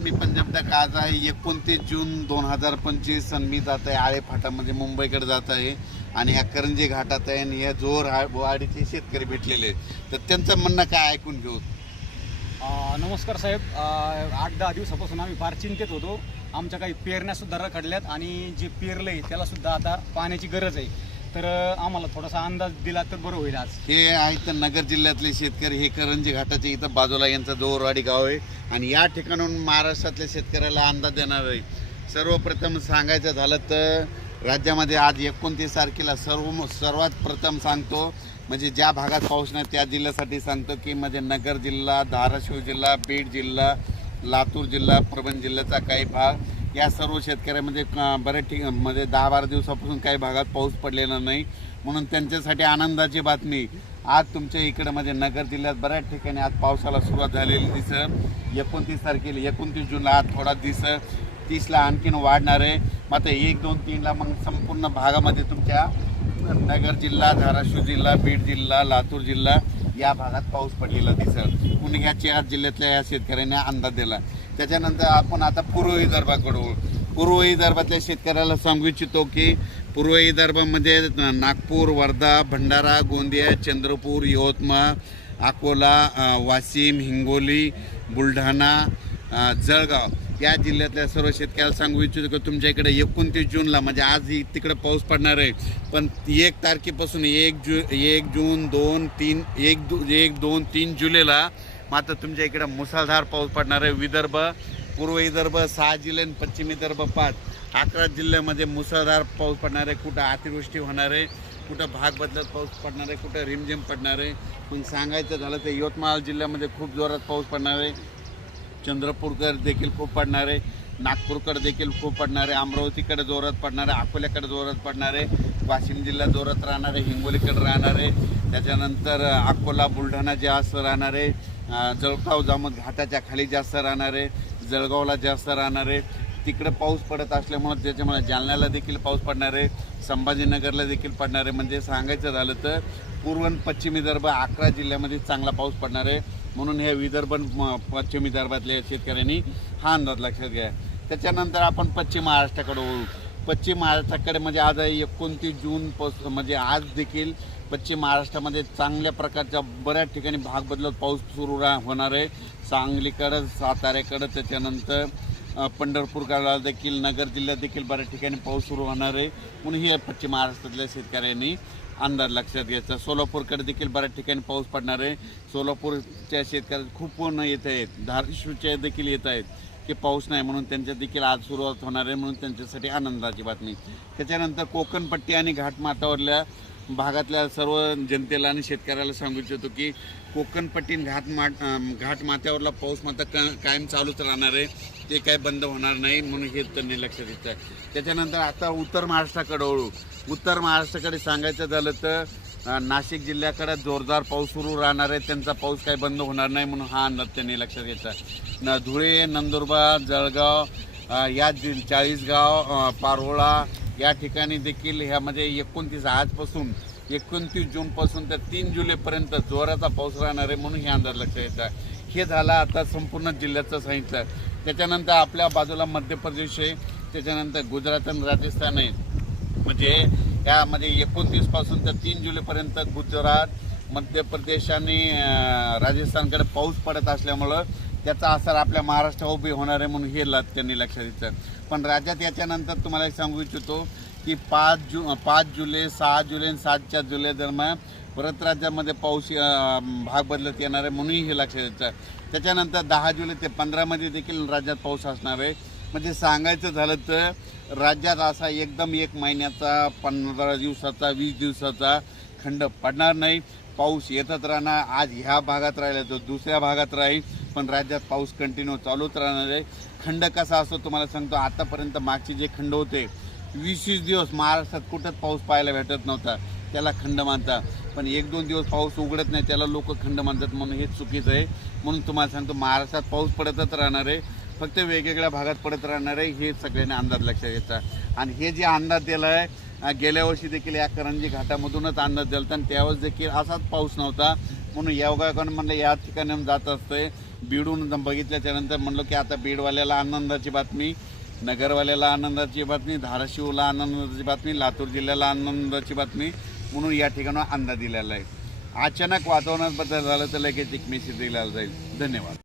मी पंजाब तक आज आहे? एकोणतीस जून दोन हजार पंचवीस आणि मी जात आहे आळे फाटामध्ये मुंबईकडे जात आहे. आणि ह्या करंजी घाटात आहे आणि ह्या जोर वाडीचे शेतकरी भेटलेले आहेत. तर त्यांचं म्हणणं काय ऐकून घेऊ? नमस्कार साहेब. आठ दहा दिवसापासून आम्ही फार चिंतेत होतो. आमच्या काही पेरण्यासुद्धा रखडल्यात आणि जे पेरलं आहे त्यालासुद्धा आता पाण्याची गरज आहे. तर आम्हाला थोडासा अंदाज दिला तर बरं होईल आज. हे आहेत तर नगर जिल्ह्यातले शेतकरी. हे करंजी घाटाचे इथं बाजूला यांचं जोरवाडी गाव आहे. आणि या ठिकाणून महाराष्ट्रातल्या शेतकऱ्याला अंदाज देणार आहे. सर्वप्रथम सांगायचं झालं तर राज्यामध्ये आज एकोणतीस तारखेला सर्व सर्वात प्रथम सांगतो म्हणजे ज्या भागात पाऊस नाही त्या जिल्ह्यासाठी सांगतो की म्हणजे नगर जिल्हा धाराशिव जिल्हा बीड जिल्हा लातूर जिल्हा परभणी जिल्ह्याचा काही भाग. या सर्व शेतकऱ्यामध्ये बऱ्याच ठिक म्हणजे दहा बारा दिवसापासून काही भागात पाऊस पडलेला नाही. म्हणून त्यांच्यासाठी आनंदाची बातमी आज तुमच्या इकडं म्हणजे नगर जिल्ह्यात बऱ्याच ठिकाणी आज पावसाला सुरुवात झालेली दिसं. एकोणतीस तारखेला एकोणतीस जूनला आज थोडा दिसं. तीसला आणखीन वाढणार आहे. मात्र एक दोन तीनला मग संपूर्ण भागामध्ये तुमच्या नगर जिल्हा धाराशिव जिल्हा बीड जिल्हा लातूर जिल्हा या भागात पाऊस पडलेला दिसत पुणे या चार जिल्ह्यातल्या या शेतकऱ्यांनी अंदाज दिला. त्याच्यानंतर आपण आता पूर्व विदर्भाकडे पूर्व विदर्भातल्या शेतकऱ्याला सांगू इच्छितो की पूर्व विदर्भामध्ये नागपूर वर्धा भंडारा गोंदिया चंद्रपूर यवतमाळ अकोला वाशिम हिंगोली बुलढाणा जळगाव या जिल्ह्यातल्या सर्व शेतकऱ्याला सांगू इच्छितो की तुमच्या इकडे एकोणतीस जूनला म्हणजे आज तिकडे पाऊस पडणार आहे. पण एक तारखेपासून एक जू एक जून दोन तीन एक दु एक दोन तीन जुलैला मात्र तुमच्या इकडं मुसळधार पाऊस पडणार आहे. विदर्भ पूर्व विदर्भ सहा जिल्हे आणि पश्चिम विदर्भ पाच. अकरा जिल्ह्यामध्ये मुसळधार पाऊस पडणार आहे. कुठं अतिवृष्टी होणार आहे कुठं भाग बदलत पाऊस पडणार आहे कुठं रिमझिम पडणार आहे. पण सांगायचं झालं तर यवतमाळ जिल्ह्यामध्ये खूप जोरात पाऊस पडणार आहे. चंद्रपूरकर देखील खूप पडणार आहे. नागपूरकडे देखील खूप पडणार आहे. अमरावतीकडे जोरात पडणार आहे. अकोल्याकडे जोरात पडणार आहे. वाशिम जिल्हा जोरात राहणार आहे. हिंगोलीकडे राहणार आहे. त्याच्यानंतर अकोला बुलढाणा जे असं राहणार आहे. जळगाव जामत घाटाच्या खाली जास्त राहणार आहे जळगावला जास्त राहणार आहे. तिकडे पाऊस पडत असल्यामुळं त्याच्यामुळे जालन्याला देखील पाऊस पडणार आहे संभाजीनगरला देखील पडणार आहे. म्हणजे सांगायचं झालं तर पूर्व पश्चिम विदर्भ अकरा जिल्ह्यामध्ये चांगला पाऊस पडणार आहे. म्हणून हे विदर्भ म- पश्चिम विदर्भातल्या शेतकऱ्यांनी हा अंदाज लक्षात घ्या. त्याच्यानंतर आपण पश्चिम महाराष्ट्राकडे वळू. पश्चिम महाराष्ट्राकडे म्हणजे आज आहे एकोणतीस जून म्हणजे आज देखील पश्चिम महाराष्ट्रामध्ये चांगल्या प्रकारच्या बऱ्याच ठिकाणी भाग बदलत पाऊस सुरू रा होणार आहे. सांगलीकडं साताऱ्याकडं त्याच्यानंतर पंढरपूरकडला देखील नगर जिल्ह्यात देखील बऱ्याच ठिकाणी पाऊस सुरू होणार आहे. म्हणून हे पश्चिम महाराष्ट्रातल्या शेतकऱ्यांनी अंदाज लक्षात घ्यायचा. सोलापूरकडे देखील बऱ्याच ठिकाणी पाऊस पडणार आहे. सोलापूरच्या शेतकऱ्यात खूप पूर्ण येत आहेत धाराशिवच्या देखील येत आहेत. की पाऊस नाही म्हणून त्यांच्या देखील आज सुरुवात होणार आहे म्हणून त्यांच्यासाठी आनंदाची बातमी. त्याच्यानंतर कोकणपट्टी आणि घाटमाथावरल्या भागातल्या सर्व जनतेला आणि शेतकऱ्याला सांगू इच्छितो की कोकणपट्टी घाट माट घाट माथ्यावरला पाऊस मात्र का कायम चालूच राहणार आहे. ते काय बंद होणार नाही म्हणून हे त्यांनी लक्षात घेतलं आहे त्याच्यानंतर आता उत्तर महाराष्ट्राकडे वळू. उत्तर महाराष्ट्राकडे सांगायचं झालं तर नाशिक जिल्ह्याकडे जोरदार पाऊस सुरू राहणार आहे. त्यांचा पाऊस काही बंद होणार नाही म्हणून हा अंदाज त्यांनी लक्षात घेतला. न धुळे नंदुरबार जळगाव या जि चाळीसगाव पारोळा या ठिकाणी देखील ह्यामध्ये एकोणतीस आजपासून एकोणतीस जूनपासून तर तीन जुलैपर्यंत जोराचा पाऊस राहणार आहे म्हणून हे अंदाज लक्षात येतात हे झालं आता संपूर्ण जिल्ह्याचं सांगितलं. त्याच्यानंतर आपल्या बाजूला मध्य प्रदेश आहे. त्याच्यानंतर गुजरात आणि राजस्थान आहे. म्हणजे त्यामध्ये एकोणतीसपासून तर तीन जुलैपर्यंत गुजरात मध्य प्रदेश आणि राजस्थानकडे पाऊस पडत असल्यामुळं त्याचा असर आपल्या महाराष्ट्रावर उभी होणार आहे म्हणून हे ल त्यांनी लक्षात घेतलं. पण राज्यात याच्यानंतर तुम्हाला एक सांगू इच्छितो की पाच जु पाच जुलै सहा जुलै आणि सातच्या जुलै दरम्यान परत राज्यामध्ये पाऊस भाग बदलत येणार आहे म्हणूनही हे लक्षात येतं. त्याच्यानंतर दहा जुलै ते पंधरामध्ये देखील राज्यात पाऊस असणार आहे. म्हणजे सांगायचं झालं तर राज्यात असा एकदम एक महिन्याचा पंधरा दिवसाचा वीस दिवसाचा खंड पडणार नाही. पाऊस येतच राहणार. आज ह्या भागात राहिला तो दुसऱ्या भागात राहील. पण राज्यात पाऊस कंटिन्यू चालूच राहणार आहे. खंड कसा असतो तुम्हाला सांगतो. आतापर्यंत मागचे जे खंड होते वीस वीस दिवस महाराष्ट्रात कुठंच पाऊस पाहायला भेटत नव्हता. त्याला खंड मानतात पण एक दोन दिवस पाऊस उघडत नाही त्याला लोक खंड मानतात म्हणून हे चुकीचं आहे. म्हणून तुम्हाला सांगतो महाराष्ट्रात पाऊस पडतच राहणार आहे. फक्त वेगवेगळ्या भागात पडत राहणार आहे हे सगळ्यांनी अंदाज लक्षात घ्यायचा आणि हे जे अंदाज दिला आहे गेल्या वर्षी देखील या करंजी घाटामधूनच अंदाज दिला होता आणि त्यावेळेस देखील असाच पाऊस नव्हता. म्हणून योगायोगानं म्हणलं या ठिकाणी जात असतोय. बीडून बघितल्याच्यानंतर म्हणलं म्हणलो की आता बीडवाल्याला आनंदाची बातमी नगरवाल्याला आनंदाची बातमी धाराशिवला आनंदाची बातमी लातूर जिल्ह्याला आनंदाची बातमी म्हणून या ठिकाणी अंदाज दिलेला आहे. अचानक वातावरणात बदल झालं तर लगेच एक मेसेज दिला जाईल. धन्यवाद.